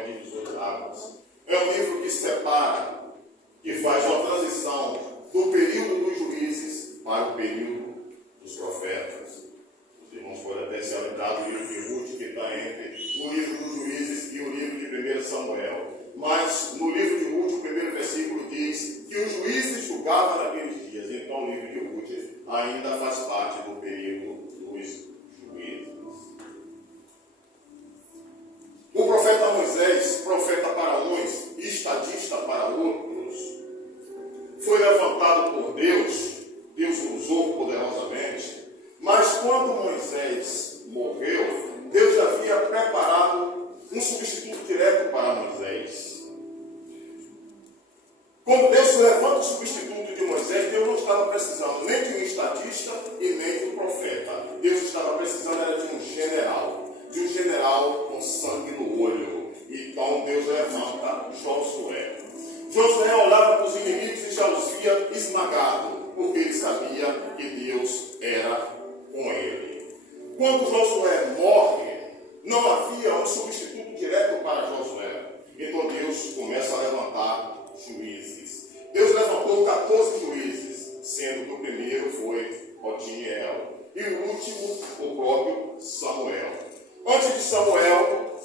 um divisor de águas. É um livro que separa, que faz uma transição do período dos juízes para o período dos profetas. Os irmãos podem até se lembrar do livro de Ruth, que está entre o livro dos juízes e o livro de 1 Samuel. Mas no livro de Ruth, o primeiro versículo diz que os juízes julgavam naqueles dias. Então o livro de Ruth ainda faz parte do período dos juízes. O profeta Moisés, profeta para uns e estadista para outros, foi levantado por Deus. Deus o usou poderosamente. Mas quando Moisés morreu, Deus havia preparado um substituto direto para Moisés. Quando Deus levanta o substituto de Moisés, Deus não estava precisando nem de um estadista e nem de um profeta. Deus estava precisando era de um general com sangue no olho. Então Deus levanta Josué. Josué olhava para os inimigos e já os via esmagado, porque ele sabia que Deus era com ele. Quando Josué morre, não havia um substituto direto para Josué. Então Deus começa a levantar juízes. Deus levantou 14 juízes, sendo que o primeiro foi Otiniel e o último o próprio Samuel. Antes de Samuel,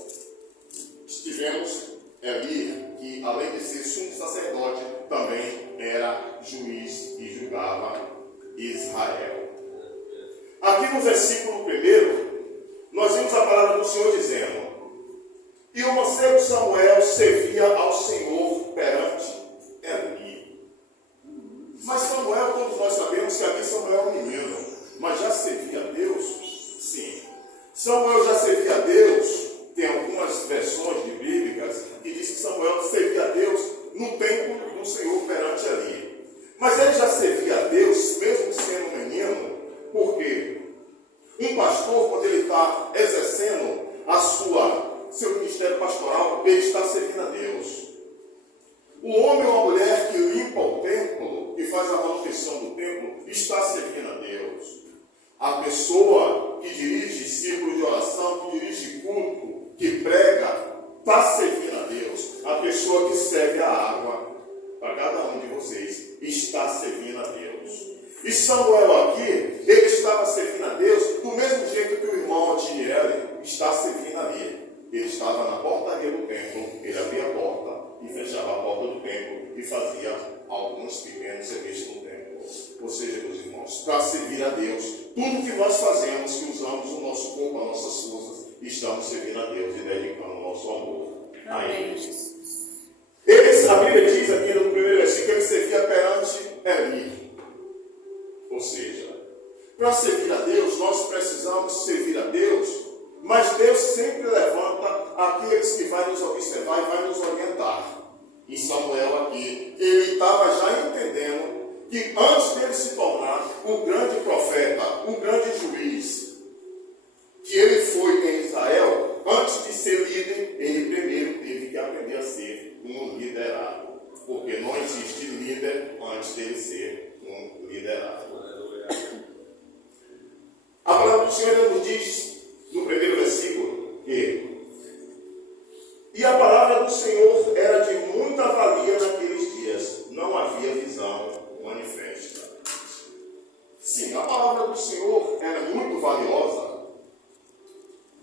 tivemos Eli, que além de ser sumo sacerdote, também era juiz e julgava Israel. Aqui no versículo 1, nós vimos a palavra do Senhor dizendo: e o mancebo Samuel servia ao Senhor perante Eli. Mas Samuel, todos nós sabemos que aqui Samuel é um menino, mas já servia a Deus? Sim. Samuel já servia a Deus. Tem algumas versões de bíblicas que diz que Samuel servia a Deus no templo do Senhor perante Eli. Mas ele já servia a Deus, mesmo sendo um menino, porque um pastor, quando ele está exercendo seu ministério pastoral, ele está servindo a Deus. O homem ou a mulher que limpa o templo, que faz a manutenção do templo, está servindo a Deus. A pessoa que dirige círculo de oração, que dirige culto, que prega, está servindo a Deus. A pessoa que serve a água para cada um de vocês está servindo a Deus. E Samuel aqui, ele estava servindo a Deus do mesmo jeito que o irmão Otiniel está servindo ali. Ele estava na portaria do templo, ele abria a porta e fechava a porta do templo e fazia alguns pequenos serviços no templo. Ou seja, meus irmãos, para servir a Deus, tudo que nós fazemos, que usamos o nosso corpo, as nossas forças, estamos servindo a Deus e dedicando o nosso amor a Ele. A Bíblia diz aqui no primeiro versículo que ele servia perante Eli. Ou seja, para servir a Deus, nós precisamos servir a Deus, mas Deus sempre levanta aqueles que vai nos observar e vai nos orientar. E Samuel aqui, ele estava já entendendo que antes dele se tornar o grande profeta, o grande juiz, que ele foi em Israel, antes de ser líder, ele primeiro teve que aprender a ser um liderado. Porque não existe líder antes dele ser um liderado. A palavra do Senhor nos diz, no primeiro versículo, que e a palavra do Senhor era de muita valia naqueles dias, não havia visão manifesta. Sim, a palavra do Senhor era muito valiosa,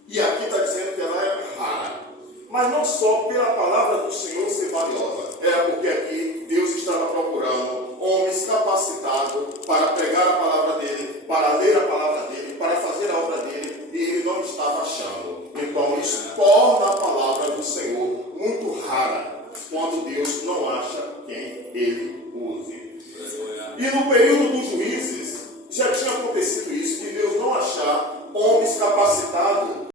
e aqui está dizendo que ela é rara. Mas não só pela palavra do Senhor ser valiosa, era porque aqui Deus estava procurando homens capacitados para pregar a palavra dele, para ler a palavra dele, para fazer a obra dele, e ele não estava achando. Então isso torna a palavra do Senhor muito rara, quando Deus não acha quem ele use. E no período dos juízes, já tinha acontecido isso, de Deus não achar homens capacitados